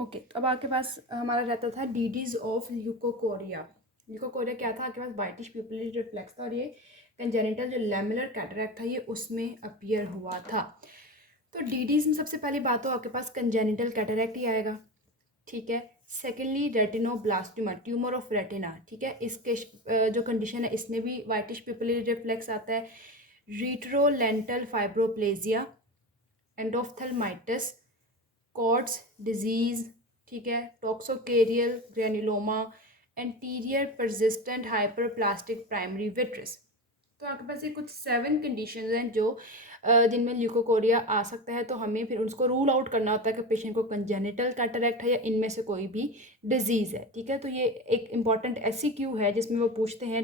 Okay, तो अब आपके पास हमारा रहता था डीडीज ऑफ ल्यूकोकोरिया। ल्यूकोकोरिया क्या था? आपके पास वाइटिश पिपुलरी रिफ्लेक्स था और ये कंजेनिटल जो लेमुलर कैटरैक्ट था ये उसमें अपीयर हुआ था। तो डीडीज में सबसे पहली बात तो आपके पास कंजेनिटल कैटरैक्ट ही आएगा, ठीक है। Secondly retinoblastoma, tumour of retina, ठीक है। इसके जो कंडीशन है इसमें भी वाइटिश पिपुलरी रिफ्लेक्स आता है। रीट्रोलेंटल फाइब्रोप्लेजिया, एंडोफ्थेल्माइटिस, कॉर्ड्स डिजीज़, ठीक है। Toxocaral granuloma, anterior persistent hyperplastic primary vitreous. तो आपके पास ये कुछ 7 कंडीशंस हैं जो जिनमें ल्यूकोकोरिया आ सकता है। तो हमें फिर उसको रूल आउट करना होता है कि पेशेंट को कंजेनिटल कैटरैक्ट है या इनमें से कोई भी डिजीज़ है, ठीक है। तो ये एक इंपॉर्टेंट एससीक्यू है जिसमें वो पूछते हैं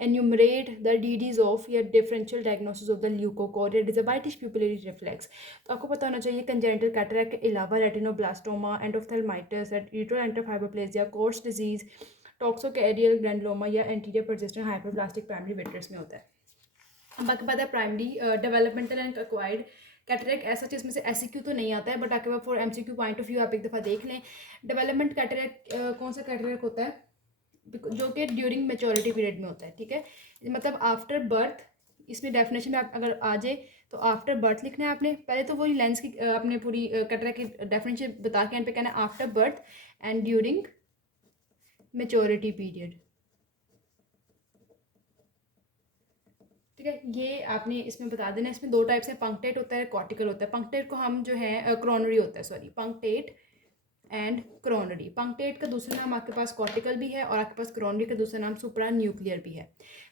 एन्यूमरेट द डीडीज ऑफ या differential diagnosis of the leukocoria, it is a whitish pupillary reflex. तो आपको पता होना चाहिए कंजेनिटल कैटरैक्ट के अलावा retinoblastoma, endophthalmitis, retrolental fibroplasia, coats disease, toxocaral granuloma या anterior persistent hyperplastic primary vitreous में होता है। अब आपके पास है primary developmental and acquired cataract. ऐसा चीज़ में से एससीक्यू तो नहीं आता है, बट आपके पास for MCQ point of view आप एक दफ़ा देख लें। डेवलपमेंट कैटरैक्ट कौन सा कैटरैक्ट होता है? जो कि ड्यूरिंग मेच्योरिटी पीरियड में होता है, ठीक है। मतलब आफ्टर बर्थ, इसमें डेफिनेशन में अगर आ जाए तो आफ्टर बर्थ लिखना है आपने। पहले तो वही लेंस की आपने पूरी कैटरैक्ट की डेफिनेशन बता के एंड पे कहना है after birth and during maturity period, ठीक है। ये आपने इसमें बता देना। इसमें 2 टाइप्स हैं, पंक्टेट होता है, कॉर्टिकल होता है। पंक्टेट को हम जो है क्रोनरी होता है, sorry, punctate and coronary. Punctate का दूसरा नाम आपके पास कॉर्टिकल भी है और आपके पास क्रोनरी का दूसरा नाम सुप्रा न्यूक्लियर भी है।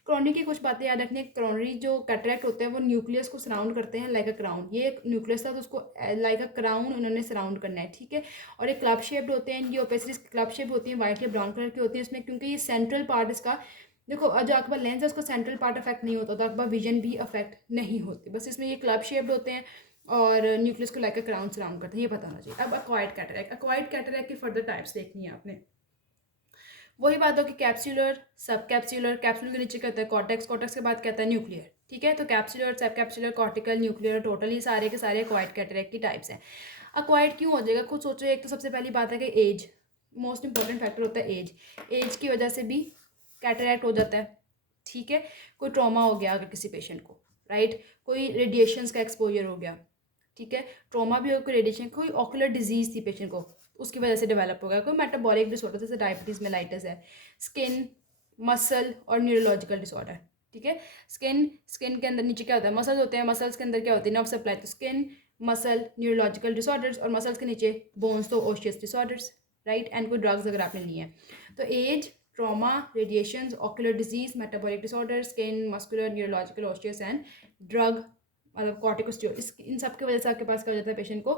क्रोनरी की कुछ बातें याद रखनी है। क्रोनरी जो कैटरैक्ट होते हैं वो न्यूक्लियस को सराउंड करते हैं लाइक अ क्राउन। ये एक न्यूक्लियस था तो उसको लाइक अ क्राउन उन्होंने सराउंड करना है, ठीक है। और एक क्लब शेप्ड होते हैं, ये ओपेसिस क्लब शेप होती है, वाइट या ब्राउन कलर की होती है इसमें, क्योंकि ये सेंट्रल पार्ट इसका, देखो जो आपके पास लेंस है उसका सेंट्रल पार्ट अफेक्ट नहीं होता तो आपके पास विजन भी अफेक्ट नहीं होती। बस इसमें ये क्लब शेप्ड होते हैं और न्यूक्लियस को लाइक क्राउन सराउंड करते हैं, ये पता होना चाहिए। अब अक्वायर्ड कैटरैक्ट, अक्वायर्ड कैटरैक्ट की फर्दर टाइप्स देखनी है आपने। वही बात हो कि कैप्सुलर, सब कैप्सुलर, कैप्सूल के नीचे क्या होता है? कॉर्टेक्स, कॉर्टेक्स के बाद कहता है न्यूक्लियर, ठीक है। तो कैप्सुलर, सब कैप्सुलर, कॉर्टिकल, न्यूक्लियर, टोटल, ये सारे के सारे अक्वायर्ड कैटरैक्ट की टाइप्स हैं। अक्वायर्ड क्यों हो जाएगा? खुद सोचो। एक तो सबसे पहली बात है कि एज, मोस्ट इंपॉर्टेंट फैक्टर होता है एज। एज की वजह से भी कैटरैक्ट हो जाता है, ठीक है। कोई ट्रॉमा हो गया अगर किसी पेशेंट को, राइट, कोई रेडिएशंस का एक्सपोजर हो गया, ठीक है। ट्रॉमा भी हो, कोई रेडिएशन, कोई ऑकुलर डिजीज थी पेशेंट को उसकी वजह से डेवलप हो गया, कोई मेटाबॉलिक डिसऑर्डर जैसे डायबिटीज़ मेलाइटिस है, स्किन, मसल और न्यूरोलॉजिकल डिसऑर्डर, ठीक है। स्किन, स्किन के अंदर नीचे क्या होता है? मसल्स होते हैं, मसल्स के अंदर क्या होती है? Nerve supply. तो स्किन, मसल, न्यूरोलॉजिकल डिसऑर्डर्स, और मसल्स के नीचे बोन्स तो ओशियस डिसऑर्डर्स, राइट। एंड कोई ड्रग्स अगर आपने लिए हैं तो age, trauma, radiations, ocular disease, metabolic disorder, skin, muscular, neurological, osseous and drug, मतलब कॉर्टिकोस्टेरॉइड, इन सब की वजह से आपके पास क्या हो जाता है पेशेंट को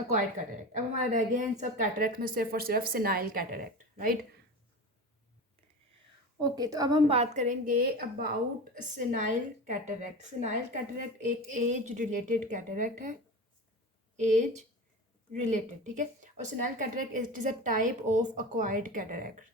अक्वायर्ड कैटरैक्ट। अब हमारा रह गया है इन सब कैटरैक्ट में सिर्फ और सिर्फ सिनाइल कैटरैक्ट, राइट। ओके, तो अब हम बात करेंगे about senile cataract. Senile cataract एक एज रिलेटेड कैटरैक्ट है, एज रिलेटेड, ठीक है। और senile cataract it is a type of acquired cataract,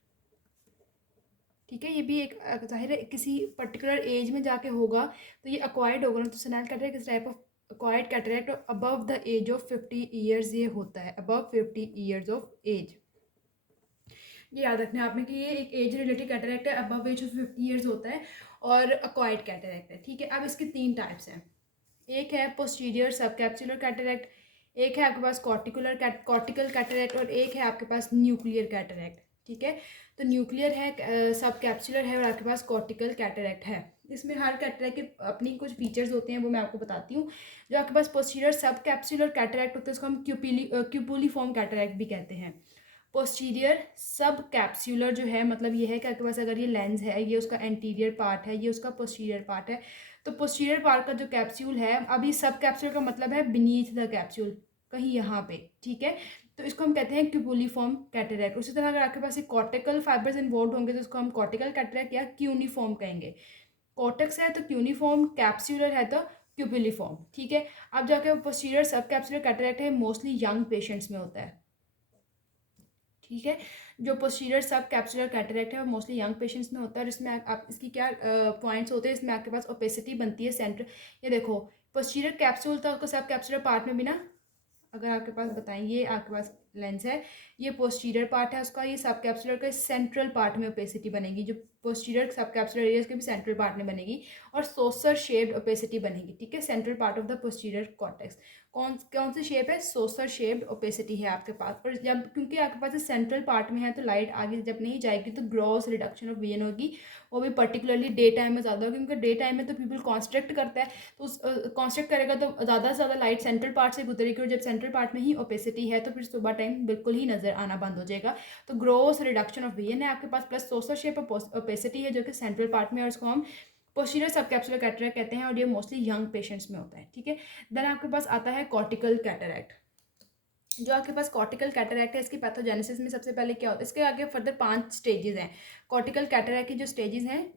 ठीक है। ये भी एक जाहिर है किसी पर्टिकुलर एज में जाके होगा तो ये अक्वायर्ड होगा ना। तो senile cataract is type of acquired cataract above the age of 50 years ये होता है, अबव 50 ईयर्स ऑफ एज। ये याद रखना है आपने कि ये एक एज रिलेटेड कैटरैक्ट है, अबव एज ऑफ 50 ईयर्स होता है और अक्वायर्ड कैटरैक्ट है, ठीक है। अब इसके 3 टाइप्स हैं। एक है पोस्टीरियर सब कैप्सुलर कैटरैक्ट, एक है आपके पास कॉर्टिकल कैटरैक्ट और एक है आपके पास न्यूक्लियर कैटरैक्ट, ठीक है। तो न्यूक्लियर है, सब कैप्सुलर है और आपके पास कॉर्टिकल कैटरैक्ट है। इसमें हर कैटरैक्ट के अपनी कुछ फीचर्स होते हैं, वो मैं आपको बताती हूँ। जो आपके पास पोस्टीरियर सब कैप्सुलर कैटरैक्ट होता है उसको हम क्यूपुलिफॉर्म कैटरैक्ट भी कहते हैं। पोस्टीरियर सब कैप्सूलर जो है मतलब ये है कि आपके पास अगर ये लेंस है, ये उसका एंटीरियर पार्ट है, ये उसका पोस्टीरियर पार्ट है। तो पोस्टीरियर पार्ट का जो कैप्सूल है, अभी सब कैप्सूल का मतलब है बीनीथ द कैप्सूल, कहीं यहाँ पे, ठीक है। तो इसको हम कहते हैं क्यूपुलिफॉर्म कैटरैक्ट। उसी तरह अगर आपके पास एक कॉर्टिकल फाइबर्स इन्वॉल्व होंगे तो इसको हम कॉर्टिकल कैटरैक्ट या क्यूनिफॉर्म कहेंगे। कॉर्टेक्स है तो क्यूनिफॉर्म, कैप्सूलर है तो क्यूपुलिफॉर्म, ठीक है। अब जाके पोस्टीरियर सब कैप्सूलर कैटरैक्ट है, मोस्टली यंग पेशेंट्स में होता है, ठीक है। जो पोस्टीरियर सब कैप्सुलर कैटरैक्ट है वो मोस्टली यंग पेशेंट्स में होता है और इसमें आप इसकी क्या पॉइंट्स होते हैं, इसमें आपके पास ओपेसिटी बनती है सेंटर। ये देखो पोस्टीरियर कैप्सूल था उसको सब कैप्सुलर पार्ट में भी ना अगर आपके पास बताएं, ये आपके पास लेंस है, ये पोस्टीरियर पार्ट है उसका, ये सब कैप्सुलर का सेंट्रल पार्ट में ओपेसिटी बनेगी, जो पोस्टीरियर सब कैप्सुलर एरिया के भी सेंट्रल पार्ट में बनेगी, और सोसर शेप्ड ओपेसिटी बनेगी, ठीक है, central part of the posterior cortex. कौन कौन सी शेप है? सोसर शेप्ड ओपेसिटी है आपके पास। और जब क्योंकि आपके पास सेंट्रल पार्ट में है तो लाइट आगे जब नहीं जाएगी तो ग्रॉस रिडक्शन ऑफ विजन होगी, वो भी पर्टिकुलरली डे टाइम में ज़्यादा होगी, क्योंकि डे टाइम में तो पीपल कॉन्स्ट्रक्ट करता है, तो उस कॉन्स्ट्रक्ट करेगा तो ज़्यादा से ज़्यादा लाइट सेंट्रल पार्ट से गुजरेगी, और जब सेंट्रल पार्ट में ही ओपेसिटी है तो फिर सुबह टाइम बिल्कुल ही नज़र आना बंद हो जाएगा। तो ग्रॉस रिडक्शन ऑफ विजन है आपके पास, प्लस सोसर शेप ऑफ ओपेसिटी है जो कि सेंट्रल पार्ट में, और इसको हम पोस्टीरियर सब कैप्सुलर कैटरैक्ट कहते हैं, और ये मोस्टली यंग पेशेंट्स में होता है, ठीक है। देन आपके पास आता है कॉर्टिकल कैटरैक्ट। जो आपके पास कॉर्टिकल कैटरैक्ट है, इसकी पैथोजेनेसिस में सबसे पहले क्या होता है, इसके आगे फर्दर 5 स्टेजेस हैं। कॉर्टिकल कैटरैक्ट की जो स्टेजेस हैं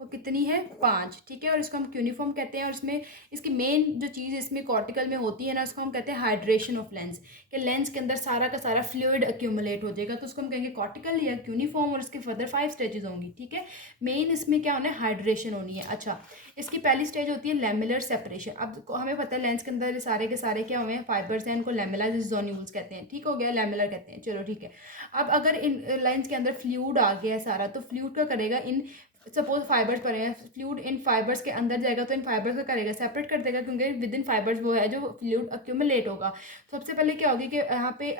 वो कितनी है? 5, ठीक है। और इसको हम क्यूनिफॉर्म कहते हैं, और इसमें इसकी मेन जो चीज़ इसमें कॉर्टिकल में होती है ना, उसको हम कहते हैं हाइड्रेशन ऑफ लेंस, कि लेंस के अंदर सारा का सारा फ्लूइड एक्यूमुलेट हो जाएगा, तो उसको हम कहेंगे कॉर्टिकल या क्यूनिफॉर्म, और इसके फर्दर 5 स्टेजेस होंगी, ठीक है। मेन इसमें क्या होना है? हाइड्रेशन होनी है। अच्छा, इसकी पहली स्टेज होती है लेमुलर सेपरेशन। अब हमें पता है लेंस के अंदर सारे के सारे क्या हुए हैं? फाइबर्स हैं, इनको लेमुलर जोन्यूल्स कहते हैं, ठीक हो गया, लेमुलर कहते हैं, चलो ठीक है। अब अगर इन लेंस के अंदर फ्लूइड आ गया है सारा, तो फ्लूइड का करेगा इन, सपोज फाइबर्स पड़े हैं, फ्लूइड इन फाइबर्स के अंदर जाएगा तो इन फाइबर्स को करेगा सेपरेट कर देगा, क्योंकि विद इन फाइबर्स वो है जो फ्लूइड अक्यूमुलेट होगा। सबसे पहले क्या होगी कि यहाँ पे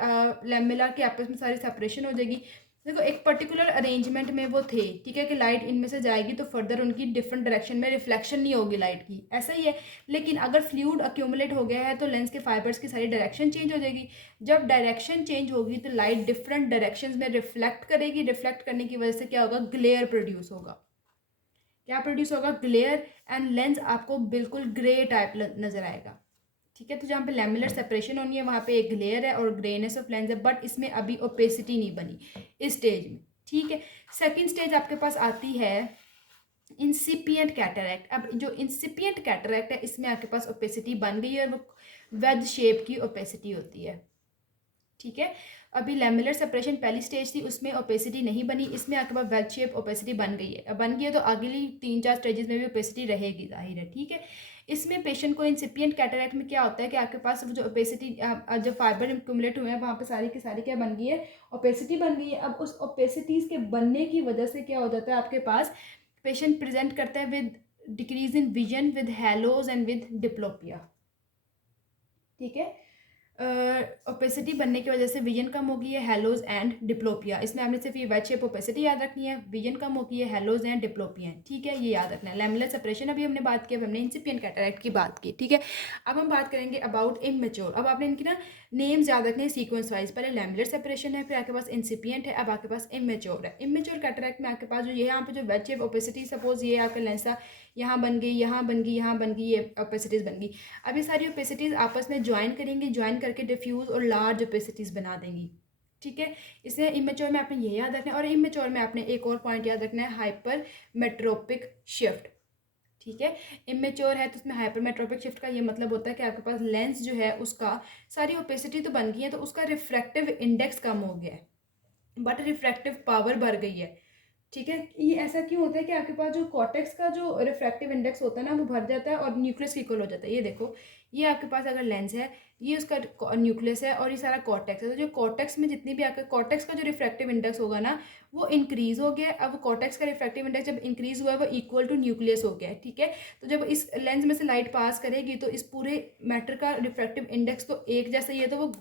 लेमुला के आपस में सारी सेपरेशन हो जाएगी। देखो एक पर्टिकुलर अरेंजमेंट में वो थे, ठीक है, कि लाइट इनमें से जाएगी तो फर्दर उनकी डिफरेंट डायरेक्शन में रिफ्लेक्शन नहीं होगी लाइट की, ऐसा ही है। लेकिन अगर फ्लूइड अक्यूमुलेट हो गया है तो लेंस के फाइबर्स की सारी डायरेक्शन चेंज हो जाएगी। जब डायरेक्शन चेंज होगी तो लाइट डिफरेंट डायरेक्शंस में रिफ्लेक्ट करेगी, रिफ्लेक्ट करने की वजह से क्या होगा? ग्लेयर प्रोड्यूस होगा। क्या प्रोड्यूस होगा? ग्लेयर, एंड लेंस आपको बिल्कुल ग्रे टाइप नजर आएगा, ठीक है। तो जहाँ पे लेमुलर सेपरेशन होनी है वहाँ पे एक ग्लेयर है और ग्रेनेस ऑफ लेंस है, बट इसमें अभी ओपेसिटी नहीं बनी इस स्टेज में, ठीक है। सेकंड स्टेज आपके पास आती है इंसिपिएंट कैटरैक्ट। अब जो इंसिपिएंट कैटरैक्ट है इसमें आपके पास ओपेसिटी बन गई है, और वो वेज शेप की ओपेसिटी होती है, ठीक है। अभी लेमुलर सेपरेशन पहली स्टेज थी, उसमें ओपेसिटी नहीं बनी, इसमें आपके पास वेज शेप ओपेसिटी बन गई है। अब बन गई है तो अगली 3-4 स्टेजेस में भी ओपेसिटी रहेगी, जाहिर है, ठीक है। इसमें पेशेंट को इंसिपिएंट कैटरैक्ट में क्या होता है कि आपके पास जो ओपेसिटी, जो फाइबर एक्यूमुलेट हुए हैं वहाँ पे सारी की सारी क्या बन गई है? ओपेसिटी बन गई है। अब उस ओपेसिटीज़ के बनने की वजह से क्या हो जाता है आपके पास? पेशेंट प्रेजेंट करता है with decrease in vision, with halos and with diplopia, ठीक है। ओपेसिटी बनने की वजह से विजन कम हो गई है, हेलोज एंड डिप्लोपिया। इसमें आपने सिर्फ ये वेज शेप ओपेसिटी याद रखनी है, विजन कम हो गई है, हेलोज एंड डिप्लोपिया, ठीक है, ये याद रखना है। लेमुलर सेपरेशन अभी हमने बात की, अब हमने इंसिपिएंट कैटरैक्ट की बात की, ठीक है। अब हम बात करेंगे अबाउट इमेच्योर। अब आपने इनकी ना नेम्स याद रखने हैं सीक्वेंस वाइज, पहले लेमुलर सेपरेशन है, फिर आपके पास इंसिपिएंट है, अब आपके पास इमेच्योर है। इमेच्योर कैटरैक्ट में आपके पास जो यहाँ पे जो वेज शेप ओपेसिटी, सपोज ये आपका लेंस था, यहाँ बन गई, यहाँ बन गई, यहाँ बन गई, ये ओपेसिटीज़ बन गई। अब ये सारी ओपेसिटीज़ आपस में ज्वाइन करेंगी, ज्वाइन करके डिफ्यूज़ और लार्ज ओपेसिटीज़ बना देंगी, ठीक है। इसे इमेच्योर में आपने ये याद रखना है, और इमेच्योर में आपने एक और पॉइंट याद रखना है, हाइपर मेट्रोपिक शिफ्ट, ठीक है। इमेच्योर है तो उसमें हाइपर मेट्रोपिक शिफ्ट का ये मतलब होता है कि आपके पास लेंस जो है उसका सारी ओपेसिटी तो बन गई है, तो उसका रिफ्रैक्टिव इंडेक्स कम हो गया है, बट रिफ्रैक्टिव पावर बढ़ गई है, ठीक है। ये ऐसा क्यों होता है कि आपके पास जो कॉर्टेक्स का जो रिफ्रैक्टिव इंडेक्स होता है ना वो भर जाता है और न्यूक्लियस इक्वल हो जाता है। ये देखो, ये आपके पास अगर लेंस है, ये उसका न्यूक्लियस है और ये सारा कॉर्टेक्स है, तो जो कॉर्टेक्स में जितनी भी आपका कॉर्टेक्स का जो रिफ्रैक्टिव इंडेक्स होगा ना वो इंक्रीज हो गया। अब कॉर्टेक्स का रिफ्रैक्टिव इंडेक्स जब इंक्रीज हुआ है वो इक्वल टू न्यूक्लियस हो गया है, ठीक है। तो जब इस लेंस में से लाइट पास करेगी तो इस पूरे मैटर का रिफ्रैक्टिव इंडेक्स तो एक जैसा ही है, तो वो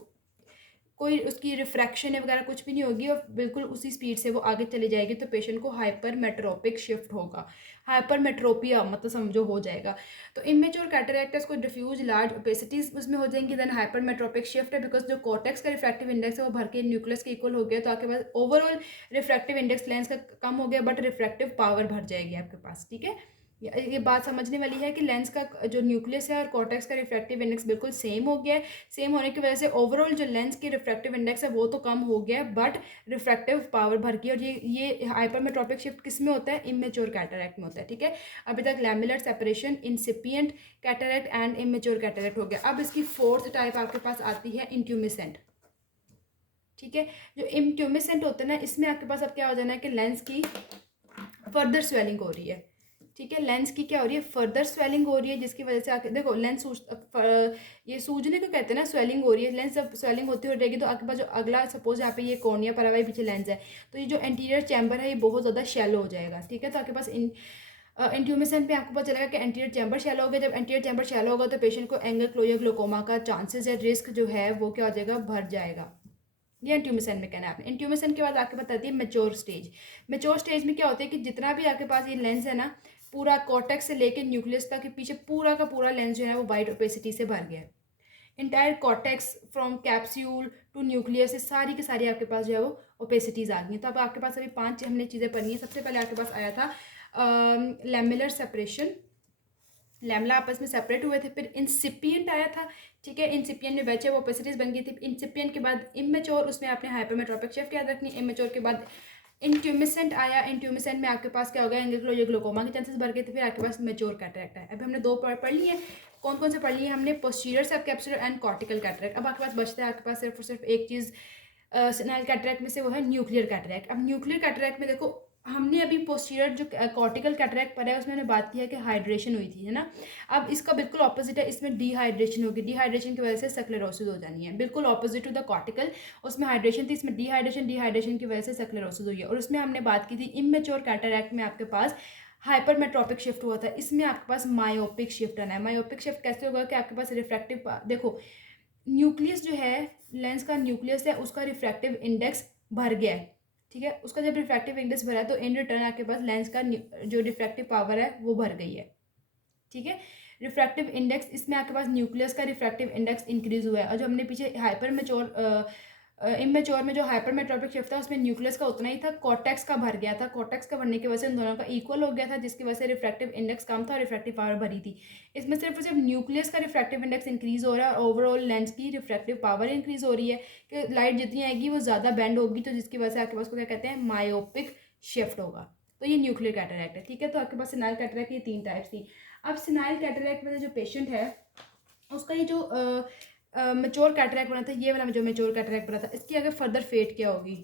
कोई उसकी रिफ्रैक्शन वगैरह कुछ भी नहीं होगी और बिल्कुल उसी स्पीड से वो आगे चली जाएगी, तो पेशेंट को हाइपर मेट्रोपिक शिफ्ट होगा, हाइपर मेट्रोपिया मतलब समझो हो जाएगा। तो इमेच्योर कैटरैक्ट को डिफ्यूज लार्ज ओपेसिटीज उसमें हो जाएंगी, देन हाइपर मेट्रोपिक शिफ्ट है बिकॉज जो कॉर्टेक्स का रिफ्रैक्टिव इंडेक्स है वो भर के न्यूक्लियस के इक्वल हो गया, तो आपके पास ओवरऑल रिफ्रैक्टिव इंडेक्स लेंस का कम हो गया बट रिफ्रैक्टिव पावर भर जाएगी आपके पास, ठीक है। ये बात समझने वाली है कि लेंस का जो न्यूक्लियस है और कॉर्टेक्स का रिफ्रैक्टिव इंडेक्स बिल्कुल सेम हो गया है। सेम होने की वजह से ओवरऑल जो लेंस की रिफ्रैक्टिव इंडेक्स है वो तो कम हो गया है बट रिफ्रैक्टिव पावर भर गई, और ये हाइपरमेट्रोपिक शिफ्ट किस में होता है? इमेच्योर कैटरैक्ट में होता है, ठीक है। अभी तक lamellar separation, incipient cataract and immature cataract हो गया। अब इसकी फोर्थ टाइप आपके पास आती है इंट्यूमिसेंट, ठीक है। जो इंट्यूमिसेंट होता है ना, इसमें आपके पास अब क्या हो जाना है कि लेंस की फर्दर स्वेलिंग हो रही है, ठीक है। लेंस की क्या हो रही है, फर्दर स्वेलिंग हो रही है, जिसकी वजह से आके देखो लेंस ये सूजने को कहते हैं ना, स्वेलिंग हो रही है। लेंस जब स्वेलिंग होती हो रहेगी तो आपके पास जो अगला सपोज यहाँ पे ये कॉर्निया पर हुआ है, पीछे लेंस है, तो ये जो एंटीरियर चैम्बर है ये बहुत ज़्यादा शैलो हो जाएगा। ठीक है, तो आपके पास इंट्यूमेशन पे आपको पता चलेगा कि एंटीरियर चैम्बर शैलो हो गया। जब एंटीरियर चैम्बर शैलो होगा तो पेशेंट को एंगल क्लोजर ग्लोकोमा का चांसेस या रिस्क जो है वो क्या हो जाएगा, बढ़ जाएगा। ये इंट्यूमेशन में कहना है आपने। इंट्यूमेशन के बाद आपके बताती है मेच्योर स्टेज। मेच्योर स्टेज में क्या होता है कि जितना भी आपके पास ये लेंस है ना, पूरा कॉर्टेक्स से लेके न्यूक्लियस तक के पीछे पूरा का पूरा लेंस जो है वो वाइट ओपेसिटी से भर गया है। Entire cortex from capsule to nucleus, ये सारी की सारी आपके पास जो है वो ओपेसिटीज़ आ गई हैं। तो अब आपके पास अभी 5 हमने चीज़ें पढ़नी है। सबसे पहले आपके पास आया था लैमेलर सेपरेशन, लैमला आपस में सेपरेट हुए थे। फिर इंसिपियंट आया था। ठीक है, इंसिपियंट में वैचे वो ओपेसिटीज बन गई थी। इंसिपियंट के बाद इमेच्योर, उसमें आपने हाइपरमेट्रोपिक शिफ्ट याद रखनी। इमेच्योर के बाद इंट्यूमिसेंट आया। इंट्यूमिसेंट में आपके पास क्या हो गया, एंगल क्लोजर ग्लोकोमा के चांसेस बढ़ गए थे। फिर आपके पास मेच्योर कैटरेक्ट है। अभी हमने 2 पढ़ लिए। कौन कौन से पढ़ लिए हमने, पोस्टीरियर सब कैप्सुलर एंड कॉर्टिकल कैटरेक्ट। अब आपके पास बचता है आपके पास सिर्फ और सिर्फ एक चीज़ सिनाइल कैटरेक्ट में से, वो है न्यूक्लियर कैटरेक्ट। अब न्यूक्लियर कैटरेक्ट में देखो, हमने अभी पोस्टीरियर जो कॉर्टिकल कैटरेक्ट पर है उसमें हमने बात किया कि हाइड्रेशन हुई थी, है ना। अब इसका बिल्कुल ऑपोजिट है, इसमें डिहाइड्रेशन होगी। डिहाइड्रेशन की वजह से सक्लेरोसिस हो जानी है, बिल्कुल ऑपोजिट टू द कॉर्टिकल। उसमें हाइड्रेशन थी, इसमें डिहाइड्रेशन की वजह से सक्लेरोसिस हुई है। और उसमें हमने बात की थी इमेच्योर कैटरेक्ट में आपके पास हाइपरमेट्रोपिक शिफ्ट हुआ था। इसमें आपके पास मायोपिक शिफ्ट आना है। मायोपिक शिफ्ट कैसे होगा कि आपके पास रिफ्रैक्टिव, देखो न्यूक्लियस जो है, लेंस का न्यूक्लियस है, उसका रिफ्रैक्टिव इंडेक्स भर गया है। ठीक है, उसका जब रिफ्रैक्टिव इंडेक्स भरा है तो इन रिटर्न आपके पास लेंस का जो रिफ्रैक्टिव पावर है वो भर गई है। ठीक है, रिफ्रैक्टिव इंडेक्स, इसमें आपके पास न्यूक्लियस का रिफ्रैक्टिव इंडेक्स इंक्रीज हुआ है। और जो हमने पीछे हाइपर मेच्योर इमेच्योर में जो हाइपरमेट्रोपिक शिफ्ट था उसमें न्यूक्लियस का उतना ही था, कॉर्टेक्स का भर गया था। कॉर्टेक्स का भरने की वजह से उन दोनों का इक्वल हो गया था, जिसकी वजह से रिफ्रैक्टिव इंडेक्स कम था और रिफ्रैक्टिव पावर भरी थी। इसमें सिर्फ और सिर्फ न्यूक्लियस का रिफ्रैक्टिव इंडेक्स इंक्रीज हो रहा है और ओवरऑल लेंस की रिफ्रैक्टिव पावर इंक्रीज हो रही है कि लाइट जितनी आएगी वो ज़्यादा बेंड होगी, तो जिसकी वजह से आपके पास को क्या कहते हैं, मायोपिक शिफ्ट होगा। तो ये न्यूक्लियर कैटरैक्ट है। ठीक है, तो आपके पास सिनाइल कैटरैक्ट की 3 टाइप्स थी। अब सिनाइल कैटरैक्ट में जो पेशेंट है उसका ये जो मेच्योर कैटरैक्ट बना था, ये वाला जो मेच्योर कैटरैक्ट बना था, इसकी अगर फर्दर फेट क्या होगी,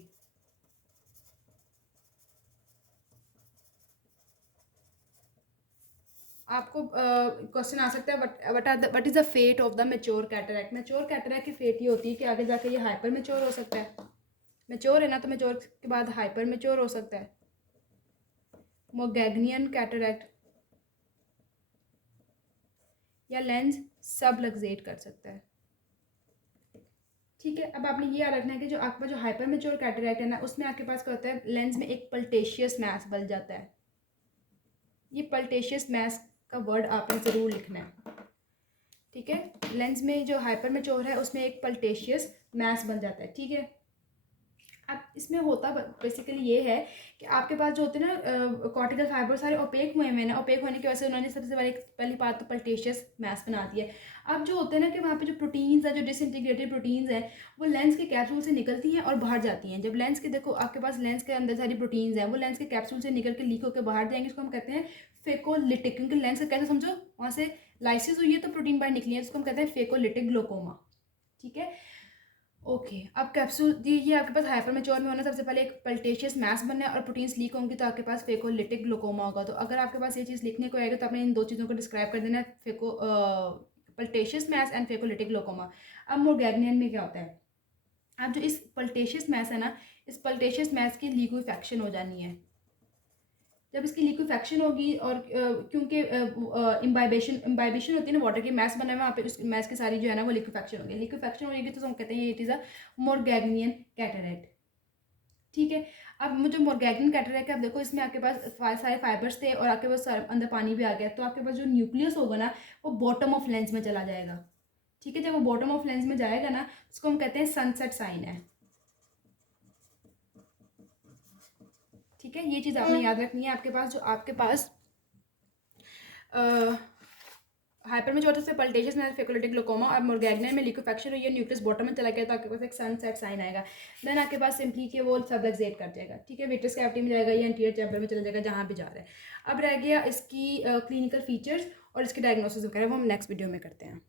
आपको क्वेश्चन आ सकता है what is the fate of the mature cataract. Mature cataract की फेट ये होती है कि आगे जाकर ये हाइपर मेच्योर हो सकता है। मेच्योर है ना, तो मेच्योर के बाद हाइपर मेच्योर हो सकता है। मोगैग्नियन कैटरैक्ट या लेंस सब लग्जेट कर सकता है। ठीक है, अब आपने ये याद रखना है कि जो आपका जो हाइपर मेच्योर कैटरैक्ट है ना, उसमें आपके पास क्या होता है, लेंस में एक पल्टेशियस मैस बन जाता है। ये पल्टेशियस मैस का वर्ड आपने ज़रूर लिखना है। ठीक है, लेंस में जो हाइपर मेच्योर है उसमें एक पल्टेशियस मैस बन जाता है। ठीक है, अब इसमें होता बेसिकली ये है कि आपके पास जो होते हैं ना कॉर्टिकल फाइबर सारे ओपेक हुए हैं ना, ओपेक होने की वजह से उन्होंने सबसे पहली बात तो पल्टेशियस मैस बना दी है। अब जो होते हैं ना कि वहाँ पे जो प्रोटीन्स हैं, जो डिसइंटीग्रेटेड प्रोटीन्स हैं, वो लेंस के कैप्सूल से निकलती हैं और बाहर जाती हैं। जब लेंस के देखो आपके पास लेंस के अंदर सारी प्रोटीन्स हैं, वो लेंस के कैप्सूल से निकल के लीक होकर बाहर जाएंगे, इसको हम कहते हैं फेकोलिटिक। क्योंकि लेंस का कैसे समझो, वहाँ से लाइसिस हुई है तो प्रोटीन बाहर निकली है, इसको हम कहते हैं फेकोलिटिक ग्लोकोमा। ठीक है, ओके, अब कैप्सूल ये आपके पास हाइपर मेच्योर में होना, सबसे पहले एक पल्टेशियस मैस बनना है और प्रोटीन्स लीक होंगी तो आपके पास फेकोलिटिक ग्लोकोमा होगा। तो अगर आपके पास ये चीज़ लिखने को आएगा तो आपने इन 2 चीज़ों को डिस्क्राइब कर देना है, पल्टेशियस मैस एंड फेकोलिटिक ग्लोकोमा। अब मोगैग्नियन में क्या होता है, अब जो इस पल्टेशियस मैस है ना, इस पल्टेशियस मैस की लिक्विफैक्शन हो जानी है। जब इसकी लिक्विफैक्शन होगी और क्योंकि इम्बाइबेशन होती है ना वाटर की, मैस बना हुआ वहाँ पे उस मैस की सारी जो है ना वो लिक्विफैक्शन होगी। लिक्विफैक्शन होगी तो हम कहते हैं ये इट इज़ अ मोरगैग्नियन कैटरैक्ट। ठीक है, अब मुझे मोरगैग्नियन कैटरैक्ट है, अब देखो इसमें आपके पास सारे फाइबर्स थे और आपके पास अंदर पानी भी आ गया, तो आपके पास जो न्यूक्लियस होगा ना वो बॉटम ऑफ लेंस में चला जाएगा। ठीक है, जब वो बॉटम ऑफ लेंस में जाएगा ना उसको हम कहते हैं सनसेट साइन है। ठीक है, ये चीज़ आपने याद रखनी है। आपके पास जो आपके पास हाइपर में जो होता है पल्टेशियस में फेकोलिटिक ग्लोकोमा और मोरगैग्नियन में लिक्विफैक्शन हुई है, न्यूक्लियस बॉटम में चला गया तो आपके पास एक सनसेट साइन आएगा। देन आपके पास सिंपली कि वो सब एग्जेट कर जाएगा। ठीक है, विट्रस कैविटी में जाएगा या एंटीरियर चैम्बर में चला जाएगा, जहाँ भी जा रहा है। अब रह गया इसकी क्लिनिकल फीचर्स और इसके डायग्नोसिस वगैरह, वो हम नेक्स्ट वीडियो में करते हैं।